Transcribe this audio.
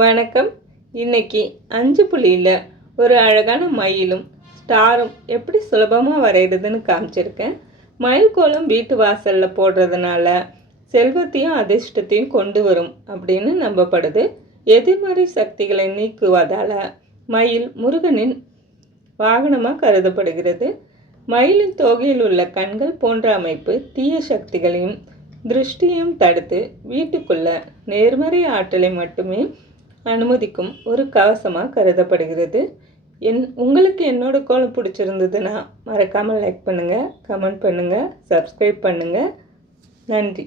வணக்கம். இன்னைக்கு 5 புள்ளியில் ஒரு அழகான மயிலும் ஸ்டாரும் எப்படி சுலபமாக வரைகிறதுன்னு காமிச்சிருக்கேன். மயில் கோலம் வீட்டு வாசலில் போடுறதுனால செல்வத்தையும் அதிர்ஷ்டத்தையும் கொண்டு வரும் அப்படின்னு நம்பப்படுது. எதிர்மறை சக்திகளை நீக்குவதால் மயில் முருகனின் வாகனமாக கருதப்படுகிறது. மயிலின் தோகையில் உள்ள கண்கள் போன்ற அமைப்பு தீய சக்திகளையும் திருஷ்டியையும் தடுத்து வீட்டுக்குள்ள நேர்மறை ஆற்றலை மட்டுமே அனுமதிக்கும் ஒரு கவசமாக கருதப்படுகிறது. உங்களுக்கு என்னோட கோலம் பிடிச்சிருந்ததுன்னா மறக்காமல் லைக் பண்ணுங்கள், கமெண்ட் பண்ணுங்கள், சப்ஸ்கிரைப் பண்ணுங்கள். நன்றி.